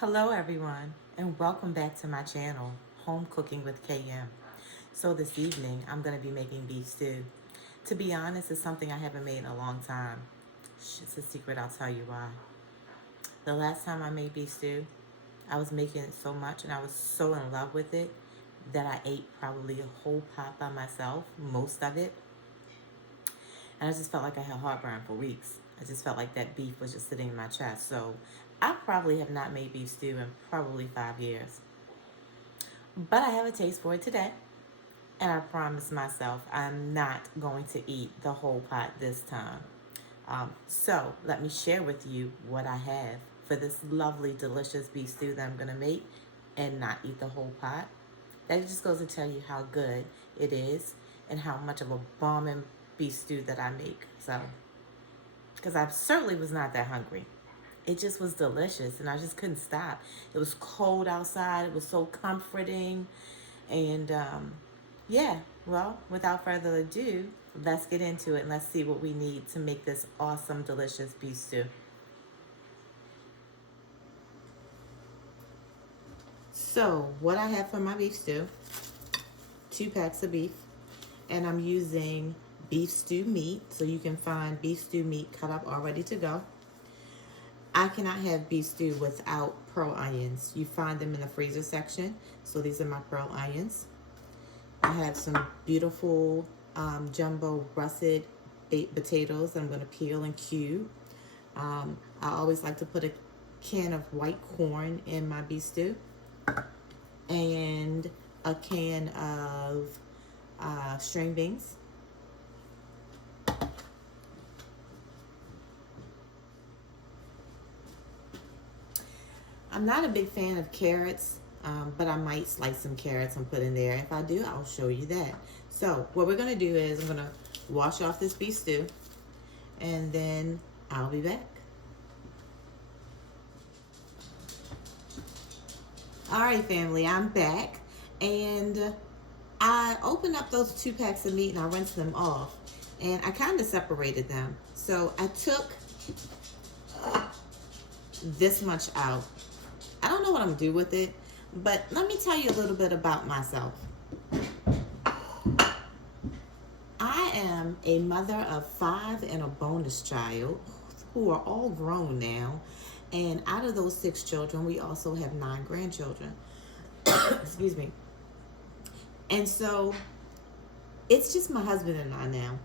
Hello, everyone, and welcome back to my channel, Home Cooking with KM. So, this evening I'm going to be making beef stew. To be honest, it's something I haven't made in a long time. It's a secret, I'll tell you why. The last time I made beef stew, I was making it so much and I was so in love with it that I ate probably a whole pot by myself, most of it. And I just felt like I had heartburn for weeks. I just felt like that beef was just sitting in my chest. So, I probably have not made beef stew in probably 5 years. But I have a taste for it today. And I promise myself I'm not going to eat the whole pot this time. So let me share with you what I have for this lovely, delicious beef stew that I'm going to make and not eat the whole pot. That just goes to tell you how good it is and how much of a bombing beef stew that I make. So, because I certainly was not that hungry. It just was delicious and I just couldn't stop. It was cold outside. It was so comforting. And yeah, well, without further ado, let's get into it and let's see what we need to make this awesome, delicious beef stew. So, what I have for my beef stew, 2 packs of beef, and I'm using beef stew meat. So, you can find beef stew meat cut up all ready to go. I cannot have beef stew without pearl onions. You find them in the freezer section. So, these are my pearl onions. I have some beautiful jumbo russet baked potatoes that I'm going to peel and cube. I always like to put a can of white corn in my beef stew and a can of string beans. I'm not a big fan of carrots, but I might slice some carrots and put in there. If I do, I'll show you that. So what we're going to do is I'm going to wash off this beef stew, and then I'll be back. All right, family, I'm back. And I opened up those 2 packs of meat and I rinsed them off. And I kind of separated them. So I took this much out. I don't know what I'm going to do with it, but let me tell you a little bit about myself. I am a mother of 5 and a bonus child who are all grown now. And out of those 6 children, we also have 9 grandchildren. Excuse me. And so it's just my husband and I now.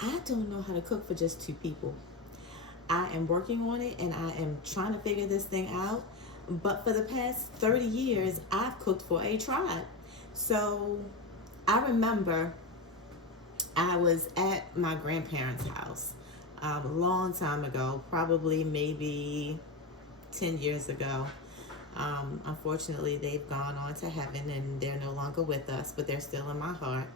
I don't know how to cook for just 2 people. I am working on it and I am trying to figure this thing out. But for the past 30 years, I've cooked for a tribe. So I remember I was at my grandparents' house a long time ago, probably maybe 10 years ago. Unfortunately, they've gone on to heaven and they're no longer with us, but they're still in my heart.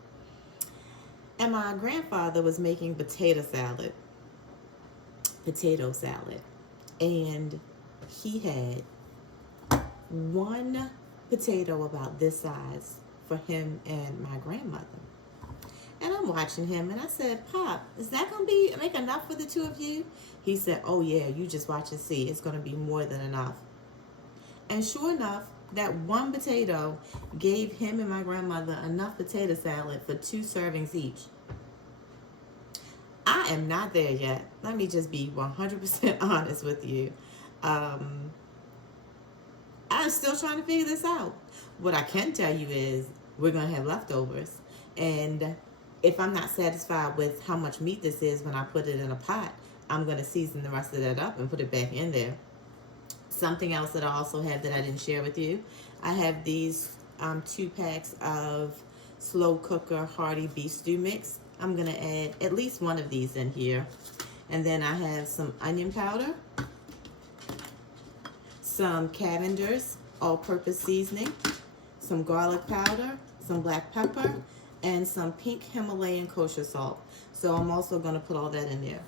And my grandfather was making potato salad. And he had 1 potato about this size for him and my grandmother. And I'm watching him and I said, Pop, is that going to make enough for the 2 of you? He said, oh yeah, you just watch and see. It's going to be more than enough. And sure enough, that 1 potato gave him and my grandmother enough potato salad for 2 servings each. I am not there yet. Let me just be 100% honest with you. I'm still trying to figure this out. What I can tell you is we're going to have leftovers. And if I'm not satisfied with how much meat this is when I put it in a pot, I'm going to season the rest of that up and put it back in there. Something else that I also have that I didn't share with you, I have these 2 packs of slow cooker hearty beef stew mix. I'm going to add at least 1 of these in here. And then I have some onion powder, some Cavender's all-purpose seasoning, some garlic powder, some black pepper, and some pink Himalayan kosher salt. So I'm also going to put all that in there.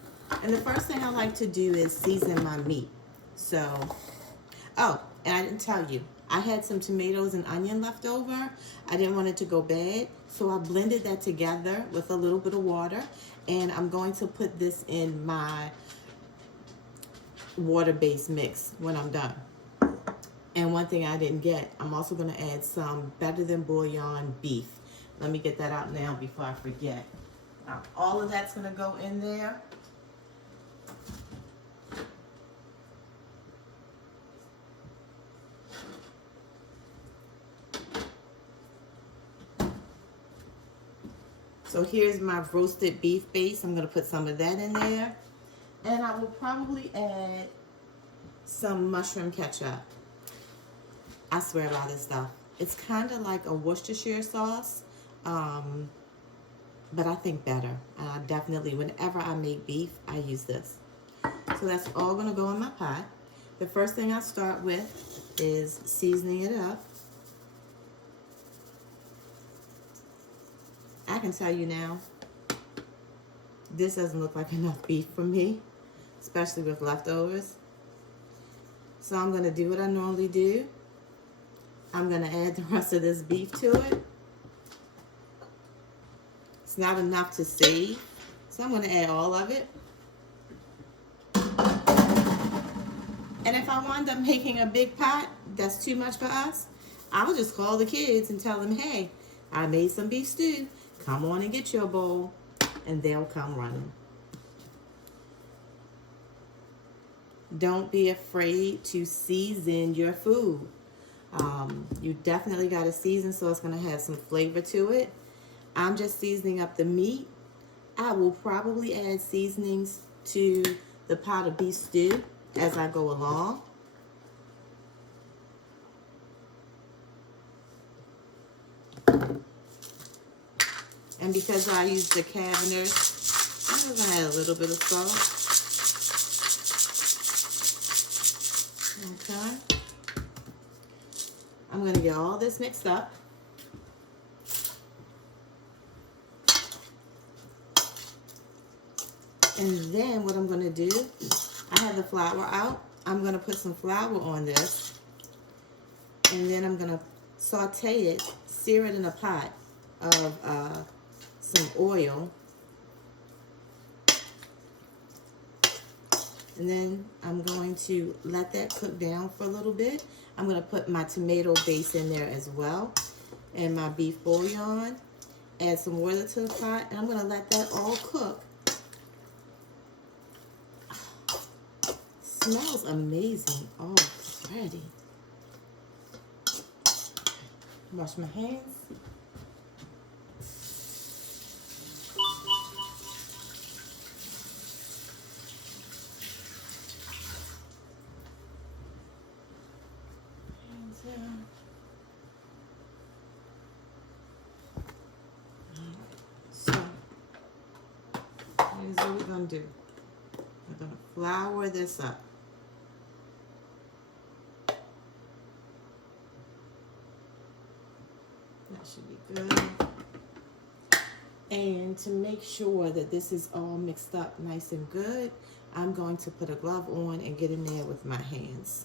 And the first thing I like to do is season my meat. So, oh, and I didn't tell you, I had some tomatoes and onion left over. I didn't want it to go bad, so I blended that together with a little bit of water, and I'm going to put this in my water-based mix when I'm done. And one thing I didn't get, I'm also going to add some Better Than Bouillon beef. Let me get that out now before I forget. Now, all of that's going to go in there. So here's my roasted beef base. I'm going to put some of that in there. And I will probably add some mushroom ketchup. I swear by this stuff. It's kind of like a Worcestershire sauce, but I think better. And I definitely, whenever I make beef, I use this. So that's all going to go in my pot. The first thing I start with is seasoning it up. I can tell you now, this doesn't look like enough beef for me, especially with leftovers. So I'm going to do what I normally do. I'm going to add the rest of this beef to it. It's not enough to save, so I'm going to add all of it. And if I wind up making a big pot that's too much for us, I'll just call the kids and tell them, hey, I made some beef stew. Come on and get your bowl, and they'll come running. Don't be afraid to season your food. You definitely got to season so it's going to have some flavor to it. I'm just seasoning up the meat. I will probably add seasonings to the pot of beef stew as I go along. And because I use the Caveners, I'm going to add a little bit of salt. Okay. I'm going to get all this mixed up. And then what I'm going to do, I have the flour out. I'm going to put some flour on this. And then I'm going to saute it, sear it in a pot of some oil. And then I'm going to let that cook down for a little bit. I'm going to put my tomato base in there as well. And my beef bouillon. Add some water to the pot. And I'm going to let that all cook. Smells amazing already. Wash my hands. So, here's what we're going to do. We're going to flour this up. That should be good. And to make sure that this is all mixed up nice and good, I'm going to put a glove on and get in there with my hands.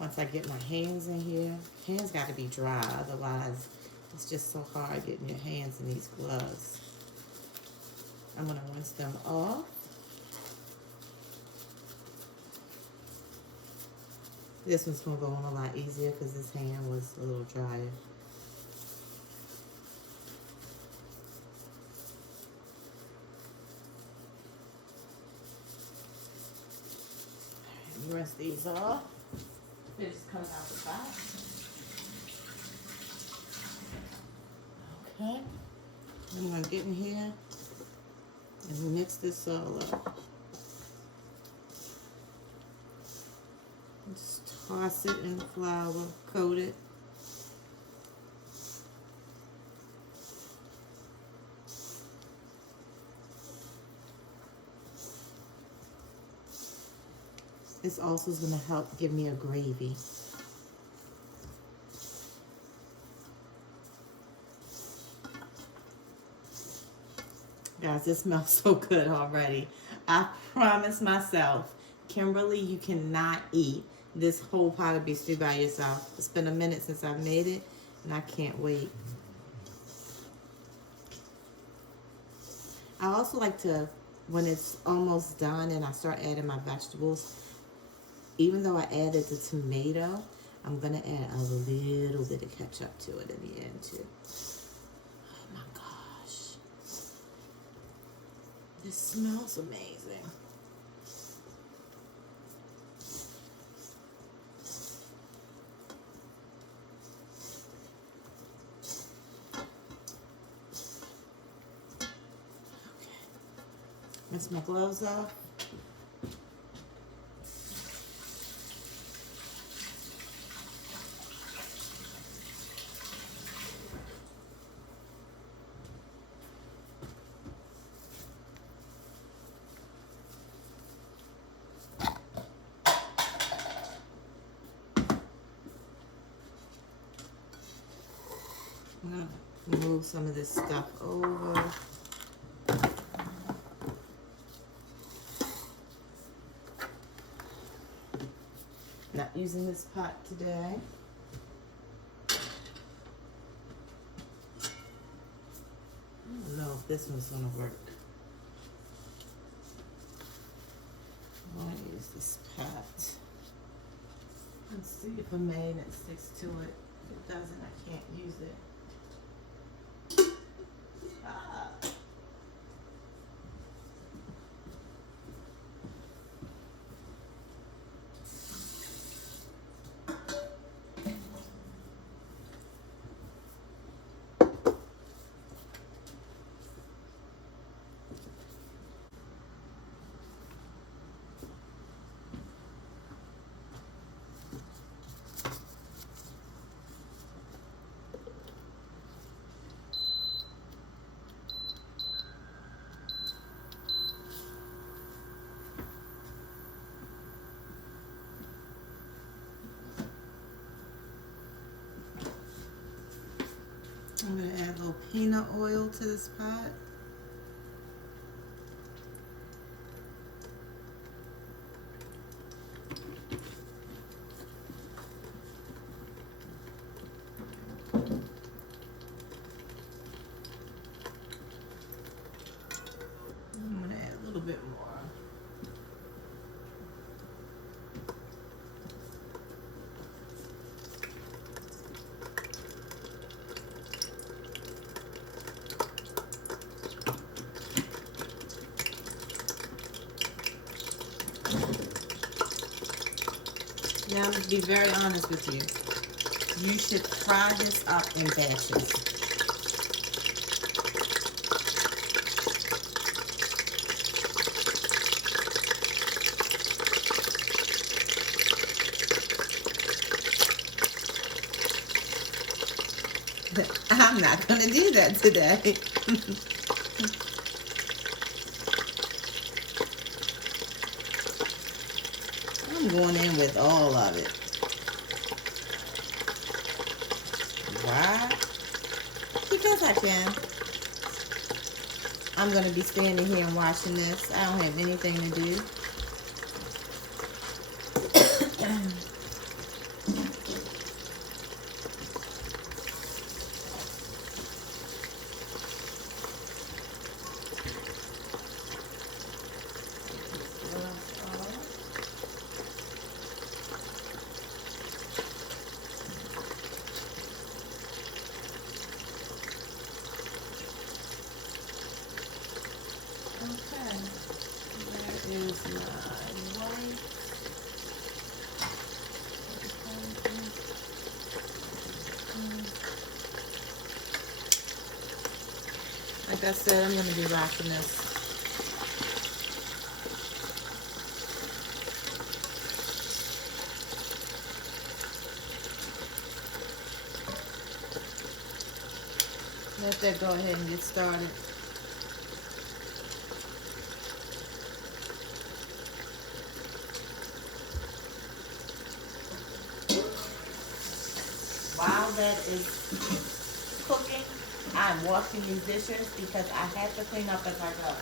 Once I get my hands in here, hands got to be dry, otherwise it's just so hard getting your hands in these gloves. I'm going to rinse them off. This one's going to go on a lot easier because this hand was a little drier. Rinse these off. They're just coming out the box. Okay. I'm going to get in here and mix this all up. Just toss it in the flour, coat it. This also is going to help give me a gravy. Guys, it smells so good already. I promise myself, Kimberly, you cannot eat this whole pot of beef stew by yourself. It's been a minute since I've made it, and I can't wait. I also like to, when it's almost done and I start adding my vegetables, even though I added the tomato, I'm going to add a little bit of ketchup to it in the end too. Oh my gosh. This smells amazing. Rinse my gloves off. I'm going to move some of this stuff over. Not using this pot today. I don't know if this one's going to work. I want to use this pot. Let's see if a magnet sticks to it. If it doesn't, I can't use it. Ah. I'm going to add a little peanut oil to this pot. I'm going to add a little bit more. Now, I'm going to be very honest with you. You should fry this up in batches. I'm not going to do that today. I'm going in with all of it. Why? Because I can. I'm going to be standing here and watching this. I don't have anything to do. Is my white. Like I said, I'm going to be rocking this. Let that go ahead and get started. While that is cooking, I'm washing these dishes because I have to clean up as I go.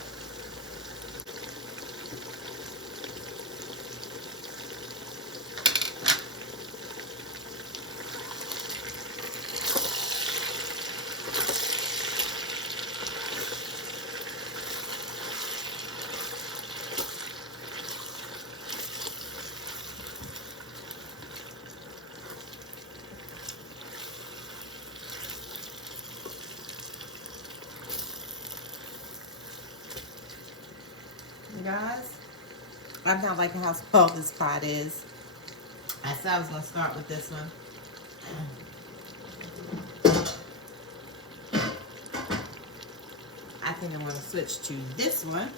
You guys, I'm not liking how small this pot is. I said I was going to start with this one. I think I'm going to switch to this one.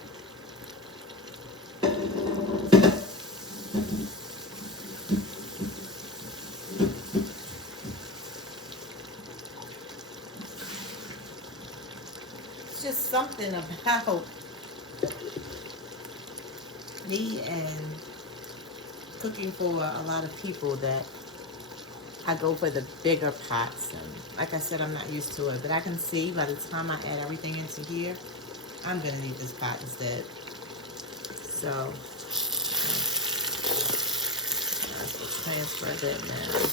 It's just something about me and cooking for a lot of people that I go for the bigger pots. And like I said, I'm not used to it. But I can see by the time I add everything into here, I'm going to need this pot instead. So, let's transfer that now.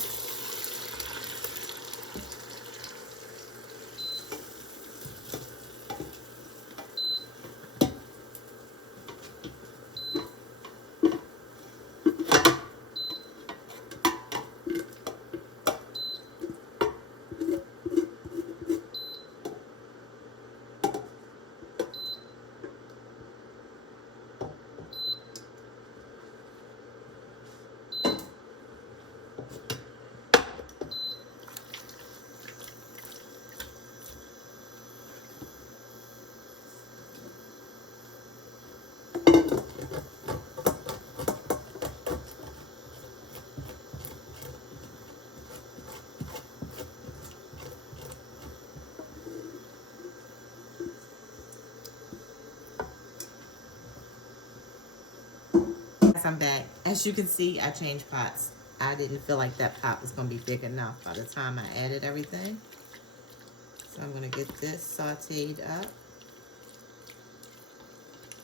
I'm back. As you can see, I changed pots. I didn't feel like that pot was going to be big enough by the time I added everything. So I'm going to get this sauteed up.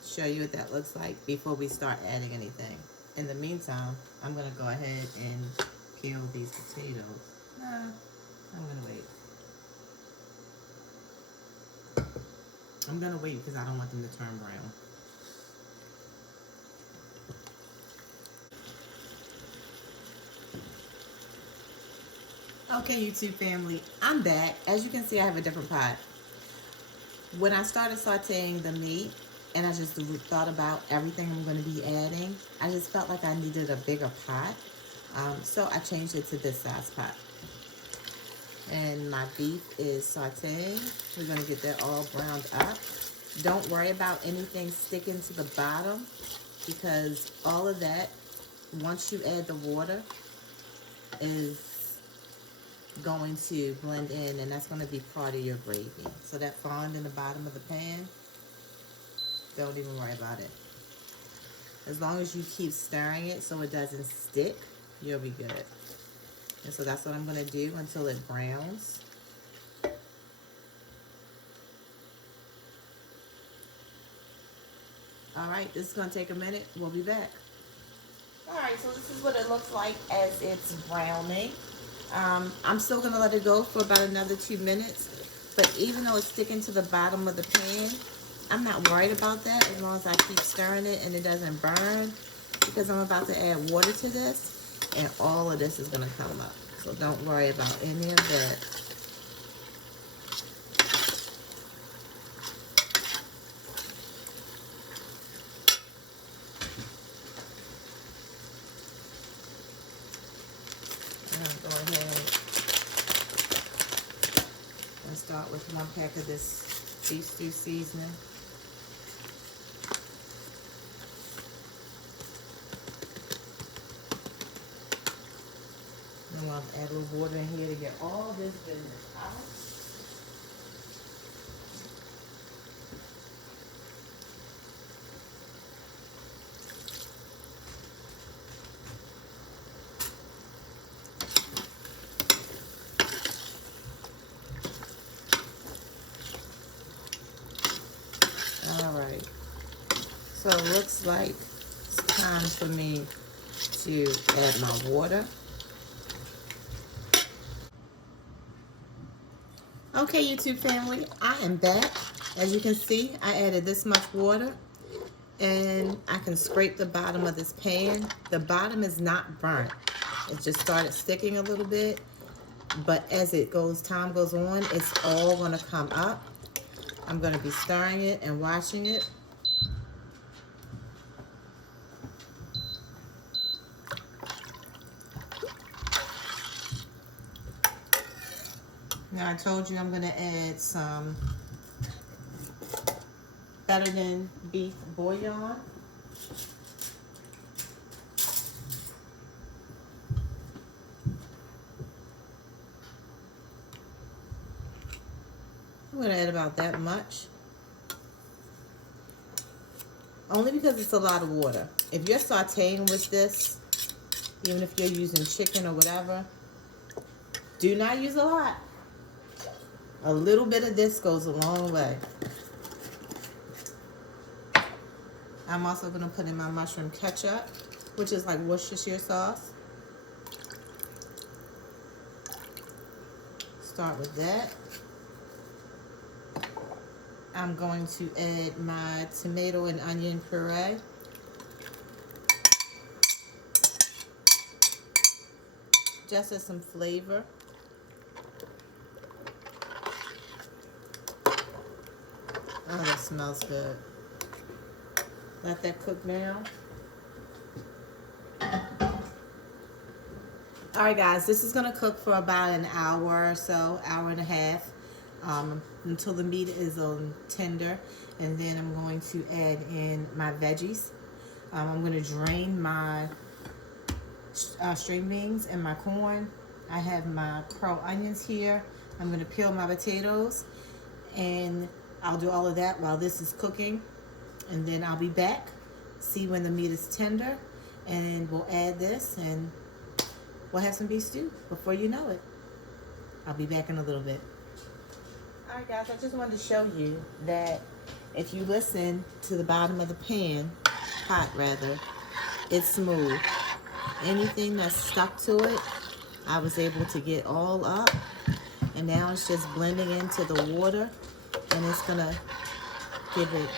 Show you what that looks like before we start adding anything. In the meantime, I'm going to go ahead and peel these potatoes. I'm going to wait. I'm going to wait because I don't want them to turn brown. Okay, YouTube family, I'm back. As you can see, I have a different pot. When I started sauteing the meat, and I just thought about everything I'm going to be adding, I just felt like I needed a bigger pot. So I changed it to this size pot. And my beef is sauteing. We're going to get that all browned up. Don't worry about anything sticking to the bottom, because all of that, once you add the water, is going to blend in, and that's going to be part of your gravy. So that fond in the bottom of the pan, don't even worry about it. As long as you keep stirring it so it doesn't stick, you'll be good. And so that's what I'm going to do until it browns. Alright, this is going to take a minute. We'll be back. Alright, so this is what it looks like as it's browning. I'm still going to let it go for about another 2 minutes. But even though it's sticking to the bottom of the pan, I'm not worried about that as long as I keep stirring it and it doesn't burn, because I'm about to add water to this and all of this is going to come up. So don't worry about any of that. And I'll go ahead and start with 1 pack of this beef stew seasoning. I'm going to add a little water in here to get all this goodness out. All right. So it looks like it's time for me to add my water. Okay, YouTube family, I am back. As you can see, I added this much water, and I can scrape the bottom of this pan. The bottom is not burnt. It just started sticking a little bit, but as time goes on, it's all gonna come up. I'm gonna be stirring it and watching it. Now I told you I'm gonna add some Better Than beef bouillon. I'm gonna add about that much. Only because it's a lot of water. If you're sauteing with this, even if you're using chicken or whatever, do not use a lot. A little bit of this goes a long way. I'm also going to put in my mushroom ketchup, which is like Worcestershire sauce. Start with that. I'm going to add my tomato and onion puree. Just as some flavor. Oh, that smells good. Let that cook down. Alright guys, this is going to cook for about an hour or so, hour and a half, until the meat is tender. And then I'm going to add in my veggies. I'm going to drain my string beans and my corn. I have my pearl onions here. I'm going to peel my potatoes, and I'll do all of that while this is cooking. And then I'll be back, see when the meat is tender, and we'll add this, and we'll have some beef stew before you know it. I'll be back in a little bit. Alright guys, I just wanted to show you that if you listen to the bottom of the pot rather, it's smooth. Anything that's stuck to it, I was able to get all up, and now it's just blending into the water, and it's gonna give it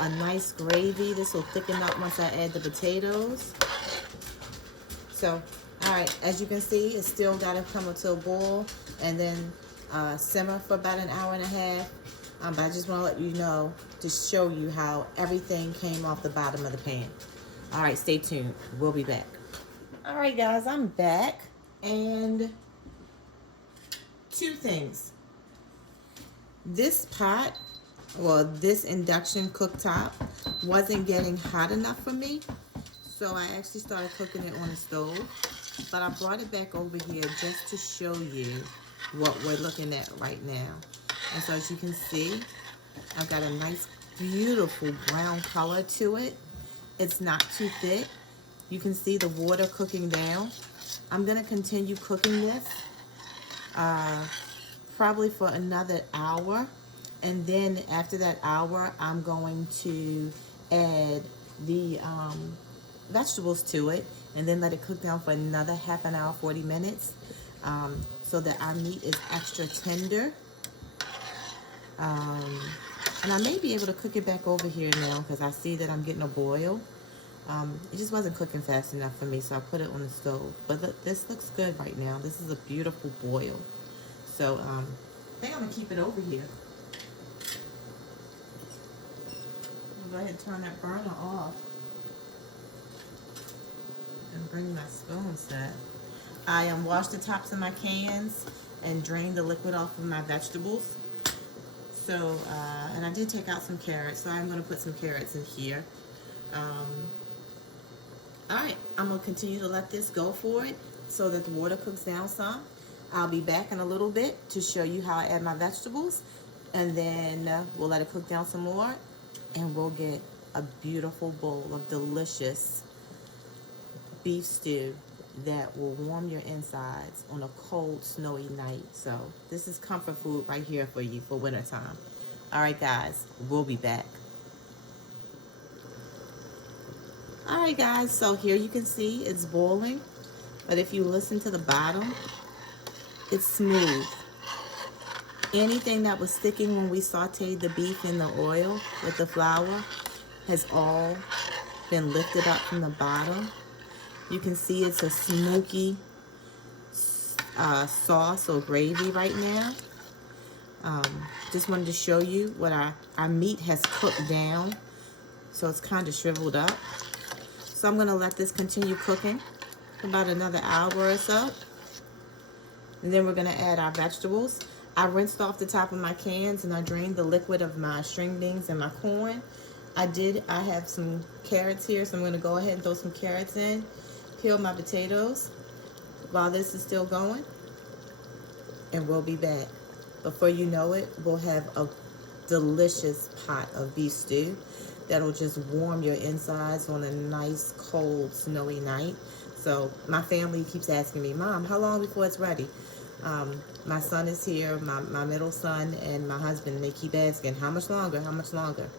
a nice gravy. This will thicken up once I add the potatoes. So, alright, as you can see, it's still got to come to a boil and then simmer for about an hour and a half. But I just want to let you know, to show you how everything came off the bottom of the pan. Alright, stay tuned. We'll be back. Alright guys, I'm back. And two things. This pot, well, this induction cooktop wasn't getting hot enough for me, so I actually started cooking it on the stove. But I brought it back over here just to show you what we're looking at right now. And so as you can see, I've got a nice, beautiful brown color to it. It's not too thick. You can see the water cooking down. I'm going to continue cooking this probably for another hour. And then after that hour, I'm going to add the vegetables to it, and then let it cook down for another half an hour, 40 minutes, so that our meat is extra tender. And I may be able to cook it back over here now because I see that I'm getting a boil. It just wasn't cooking fast enough for me, so I put it on the stove. But look, this looks good right now. This is a beautiful boil. So I think I'm going to keep it over here. Go ahead and turn that burner off and bring my spoon set. I washed the tops of my cans and drained the liquid off of my vegetables. So, and I did take out some carrots, so I'm going to put some carrots in here. Alright, I'm going to continue to let this go for it so that the water cooks down some. I'll be back in a little bit to show you how I add my vegetables, and then we'll let it cook down some more. And we'll get a beautiful bowl of delicious beef stew that will warm your insides on a cold, snowy night. So this is comfort food right here for you for wintertime. All right, guys, we'll be back. All right, guys, so here you can see it's boiling, but if you listen to the bottom, it's smooth. Anything that was sticking when we sauteed the beef in the oil with the flour has all been lifted up from the bottom. You can see it's a smoky sauce or gravy right now. Just wanted to show you what our meat has cooked down, so it's kind of shriveled up. So I'm going to let this continue cooking for about another hour or so. And then we're going to add our vegetables. I rinsed off the top of my cans and I drained the liquid of my string beans and my corn. I have some carrots here, so I'm going to go ahead and throw some carrots in. Peel my potatoes while this is still going. And we'll be back. Before you know it, we'll have a delicious pot of beef stew that'll just warm your insides on a nice, cold, snowy night. So my family keeps asking me, Mom, how long before it's ready? My son is here, my middle son, and my husband, they keep asking, how much longer, how much longer?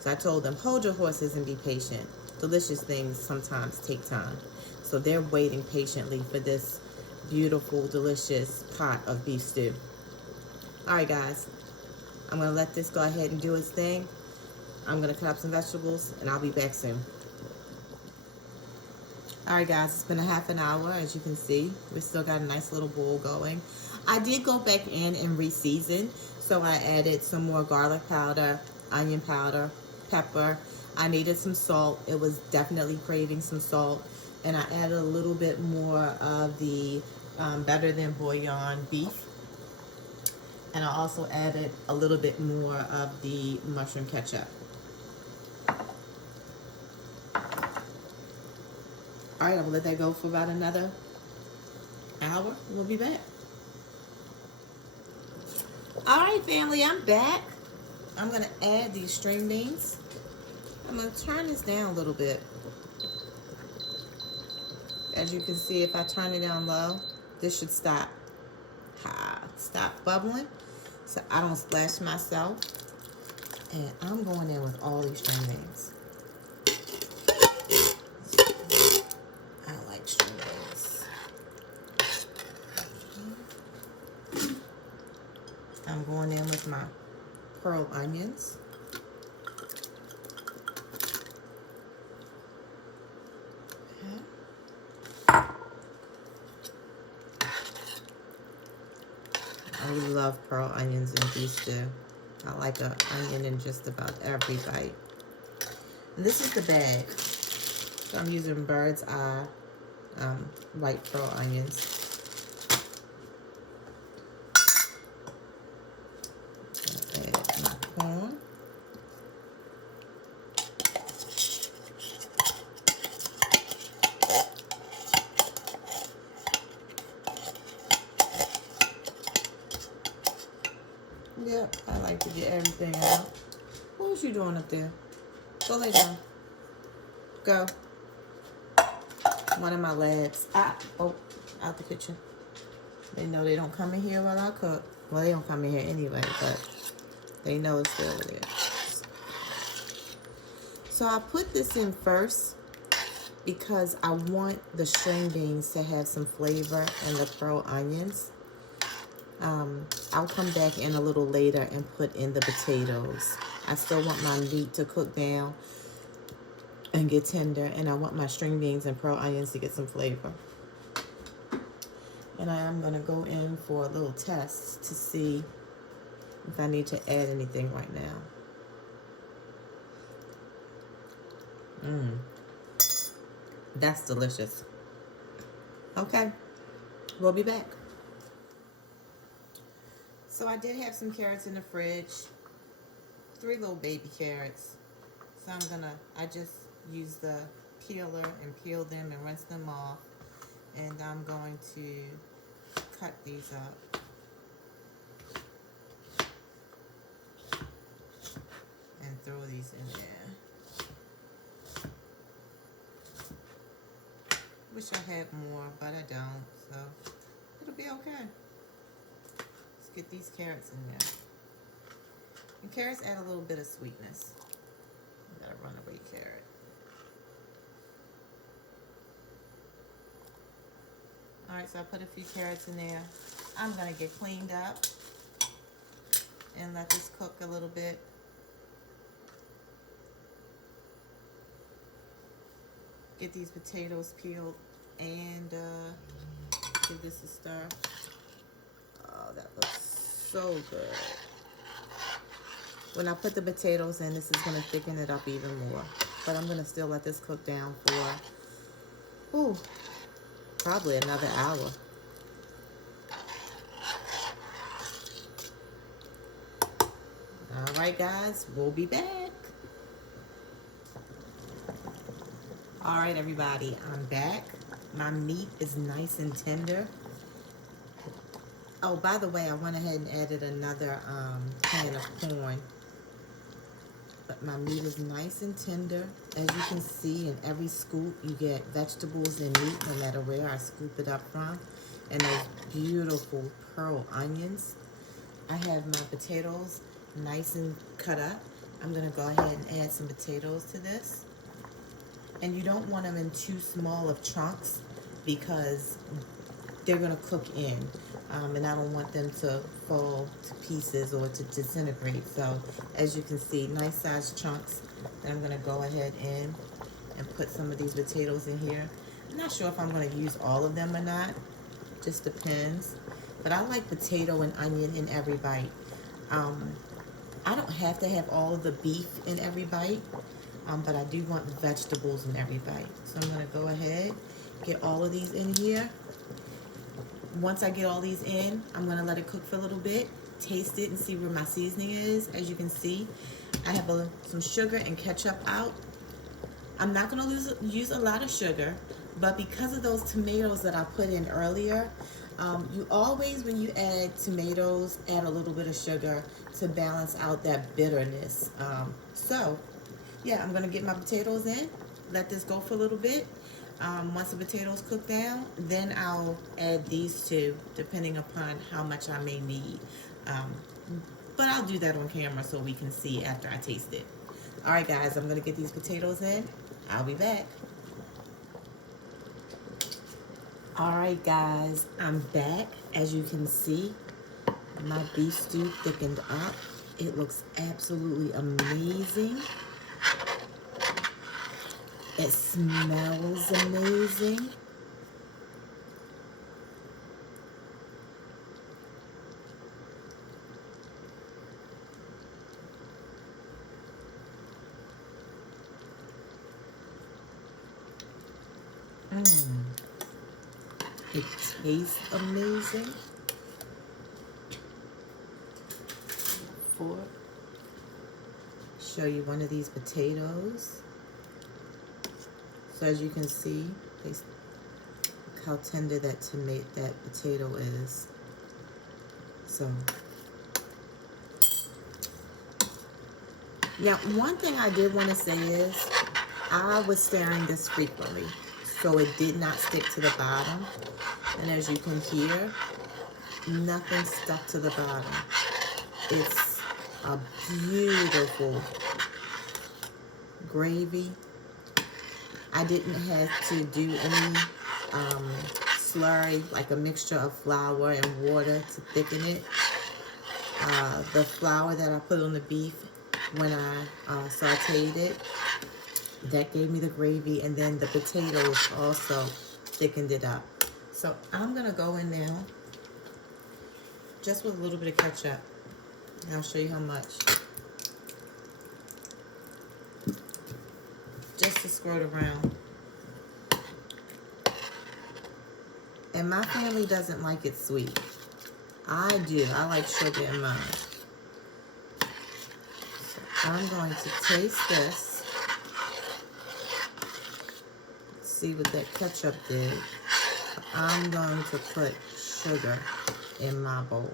So I told them, hold your horses and be patient. Delicious things sometimes take time. So they're waiting patiently for this beautiful, delicious pot of beef stew. All right, guys, I'm going to let this go ahead and do its thing. I'm going to cut up some vegetables, and I'll be back soon. All right, guys, it's been a half an hour. As you can see, we still got a nice little bowl going. I did go back in and re-season, so I added some more garlic powder, onion powder, pepper. I needed some salt. It was definitely craving some salt. And I added a little bit more of the Better Than Bouillon beef. And I also added a little bit more of the mushroom ketchup. All right, I'm gonna let that go for about another hour. We'll be back. All right, family, I'm back. I'm gonna add these string beans. I'm gonna turn this down a little bit. As you can see, if I turn it down low, this should stop bubbling, so I don't splash myself. And I'm going in with all these string beans. I like string beans. I'm going in with my pearl onions. I love pearl onions in beef stew. I like an onion in just about every bite. And this is the bag. So I'm using Bird's Eye white pearl onions. Add my corn. Yep, I like to get everything out. What was you doing up there? Go lay down. Go. One of my lads. Out the kitchen. They know they don't come in here while I cook. Well, they don't come in here anyway, but they know it's still there. So I put this in first because I want the string beans to have some flavor and the pearl onions. I'll come back in a little later and put in the potatoes. I still want my meat to cook down and get tender, and I want my string beans and pearl onions to get some flavor. And I am going to go in for a little test to see if I need to add anything right now. That's delicious. Okay, we'll be back. So I did have some carrots in the fridge, 3 little baby carrots. So I just use the peeler and peel them and rinse them off. And I'm going to cut these up. And throw these in there. Wish I had more, but I don't, so it'll be okay. Let's get these carrots in there. And carrots add a little bit of sweetness. Got a runaway carrot. All right, so I put a few carrots in there. I'm gonna get cleaned up and let this cook a little bit. Get these potatoes peeled and give this a stir. Oh, that looks so good. When I put the potatoes in, this is gonna thicken it up even more. But I'm gonna still let this cook down for, probably another hour. All right, guys, we'll be back. All right, everybody, I'm back. My meat is nice and tender. Oh, by the way, I went ahead and added another can of corn. But my meat is nice and tender. As you can see, in every scoop, you get vegetables and meat, no matter where I scoop it up from. And those beautiful pearl onions. I have my potatoes nice and cut up. I'm gonna go ahead and add some potatoes to this. And you don't want them in too small of chunks because they're gonna cook in. And I don't want them to fall to pieces or to disintegrate. So as you can see, nice sized chunks. And I'm gonna go ahead and put some of these potatoes in here. I'm not sure if I'm gonna use all of them or not. Just depends. But I like potato and onion in every bite. I don't have to have all of the beef in every bite, but I do want vegetables in every bite. So I'm gonna go ahead, get all of these in here. Once I get all these in, I'm gonna let it cook for a little bit, taste it and see where my seasoning is. As you can see, I have some sugar and ketchup out. I'm not gonna use a lot of sugar, but because of those tomatoes that I put in earlier, you always, when you add tomatoes, add a little bit of sugar to balance out that bitterness. So, yeah, I'm gonna get my potatoes in, let this go for a little bit. Once the potatoes cook down, then I'll add these two, depending upon how much I may need. But I'll do that on camera so we can see after I taste it. All right, guys, I'm gonna get these potatoes in. I'll be back. All right, guys, I'm back. As you can see, my beef stew thickened up. It looks absolutely amazing. It smells amazing. It tastes amazing. Show you one of these potatoes. So as you can see, look how tender that potato is. So, yeah, one thing I did want to say is I was stirring this frequently, so it did not stick to the bottom. And as you can hear, nothing stuck to the bottom. It's a beautiful gravy. I didn't have to do any slurry, like a mixture of flour and water to thicken it. The flour that I put on the beef when I sauteed it, that gave me the gravy, and then the potatoes also thickened it up. So I'm gonna go in now just with a little bit of ketchup, and I'll show you how much. Just to squirt around. And my family doesn't like it sweet. I do. I like sugar in mine. So I'm going to taste this. See what that ketchup did. I'm going to put sugar in my bowl.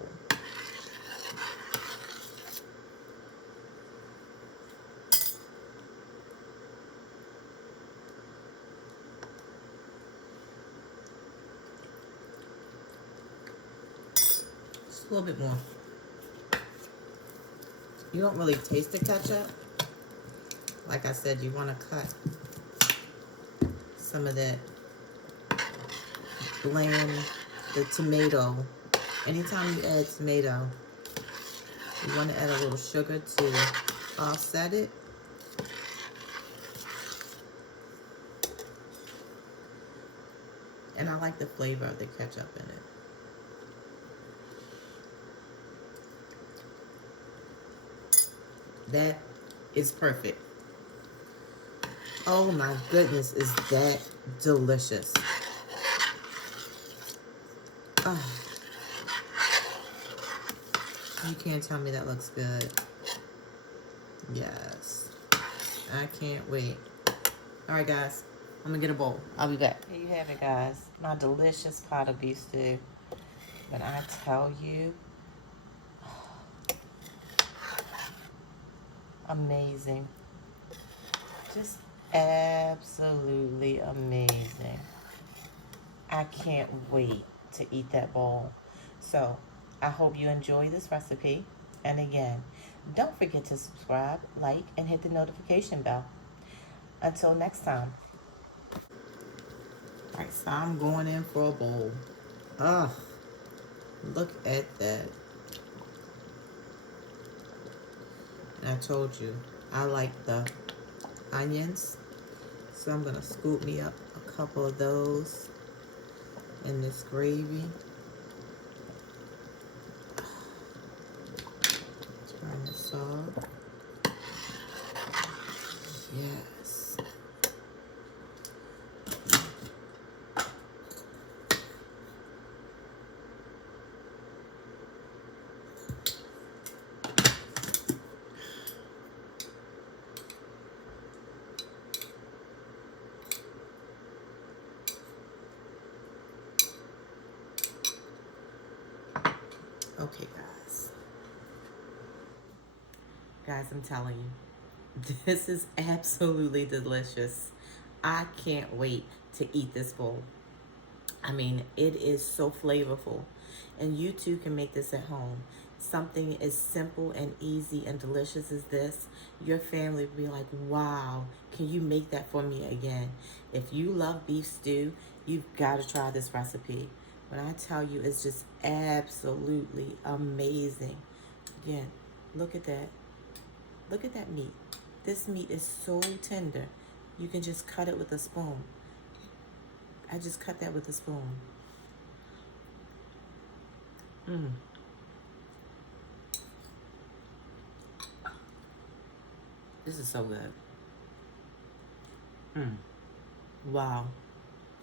Just a little bit more. You don't really taste the ketchup. Like I said, you want to cut some of that bland, the tomato. Anytime you add tomato, you want to add a little sugar to offset it. And I like the flavor of the ketchup in it. That is perfect. Oh my goodness, is that delicious. Oh, you can't tell me that looks good. Yes. I can't wait. All right, guys. I'm going to get a bowl. I'll be back. Here you have it, guys. My delicious pot of beef stew. When I tell you, amazing. Just absolutely amazing. I can't wait to eat that bowl. So, I hope you enjoy this recipe. And again, don't forget to subscribe, like, and hit the notification bell. Until next time. Alright, so I'm going in for a bowl. Oh, look at that. And I told you, I like the onions. So I'm going to scoop me up a couple of those in this gravy. Turn this off. Yes. Okay, guys. Guys, I'm telling you, this is absolutely delicious. I can't wait to eat this bowl. I mean, it is so flavorful. And you too can make this at home. Something as simple and easy and delicious as this, your family will be like, wow, can you make that for me again? If you love beef stew, you've got to try this recipe. When I tell you, it's just absolutely amazing. Again, look at that. Look at that meat. This meat is so tender. You can just cut it with a spoon. I just cut that with a spoon. This is so good. Wow.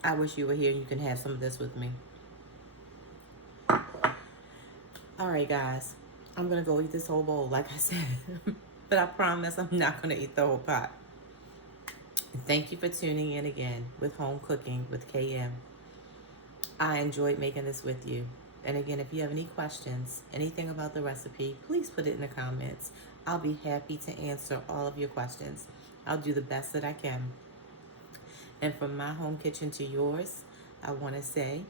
I wish you were here and you can have some of this with me. All right, guys. I'm going to go eat this whole bowl, like I said. But I promise I'm not going to eat the whole pot. Thank you for tuning in again with Home Cooking with KM. I enjoyed making this with you. And again, if you have any questions, anything about the recipe, please put it in the comments. I'll be happy to answer all of your questions. I'll do the best that I can. And from my home kitchen to yours, I want to say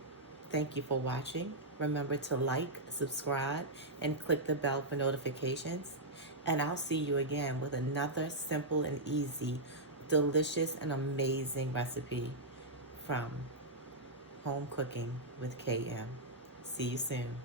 thank you for watching. Remember to like, subscribe, and click the bell for notifications. And I'll see you again with another simple and easy, delicious and amazing recipe from Home Cooking with KM. See you soon.